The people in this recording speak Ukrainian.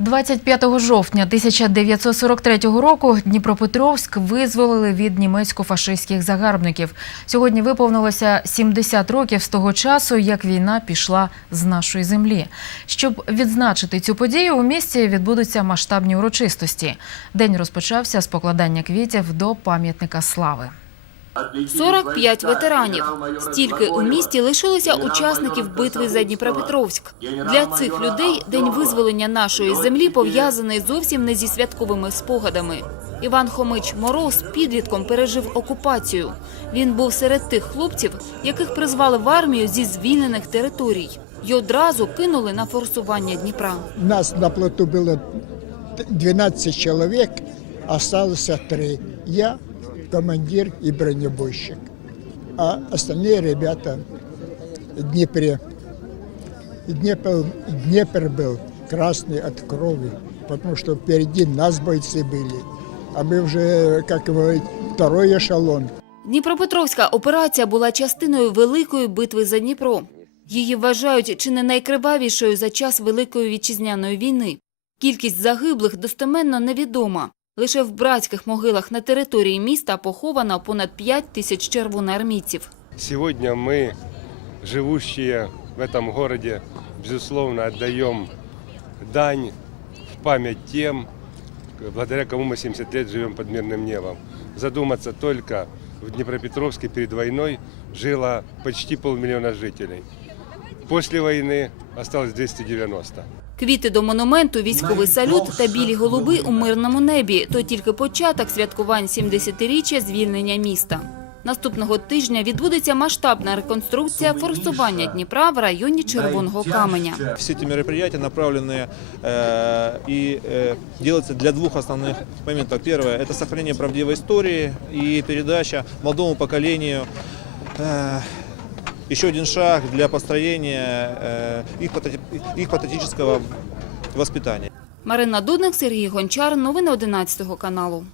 25 жовтня 1943 року Дніпропетровськ визволили від німецько-фашистських загарбників. Сьогодні виповнилося 70 років з того часу, як війна пішла з нашої землі. Щоб відзначити цю подію, у місті відбудуться масштабні урочистості. День розпочався з покладання квітів до пам'ятника слави. 45 ветеранів. Стільки у місті лишилося учасників битви за Дніпропетровськ. Для цих людей день визволення нашої землі пов'язаний зовсім не зі святковими спогадами. Іван Хомич Мороз підлітком пережив окупацію. Він був серед тих хлопців, яких призвали в армію зі звільнених територій. І одразу кинули на форсування Дніпра. Нас на плоту было 12 человек, осталось три. Я, командир и бронебойщик. А остальные ребята в Днепре. Днепр, Днепр был красный от крови, потому что впереди нас бойцы были. А мы уже, как говорить, второй эшелон. Дніпропетровська операція була частиною великої битви за Дніпро. Її вважають чи не найкривавішою за час Великої вітчизняної війни. Кількість загиблих достеменно невідома. Лише в братських могилах на території міста поховано понад 5 тисяч червоноармійців. Сегодня мы, живущие в этом городе, безусловно, отдаем дань в память тем, благодаря кому мы 70 лет живем под мирным небом. Задуматься только, в Днепропетровске перед войной жило почти полмиллиона жителей. После войны осталось 290. Квіти до монументу, військовий салют та білі голуби у мирному небі – то тільки початок святкувань 70-річчя звільнення міста. Наступного тижня відбудеться масштабна реконструкція форсування Дніпра в районі Червоного Каменя. Все эти мероприятия направлены э, и э, делаются для двух основных моментов. Первое – это сохранение правдивой истории и передача молодому поколению э, еще один шаг для построения э, их, их патриотического воспитания. Марина Дудник, Сергій Гончар. Новини 11 каналу.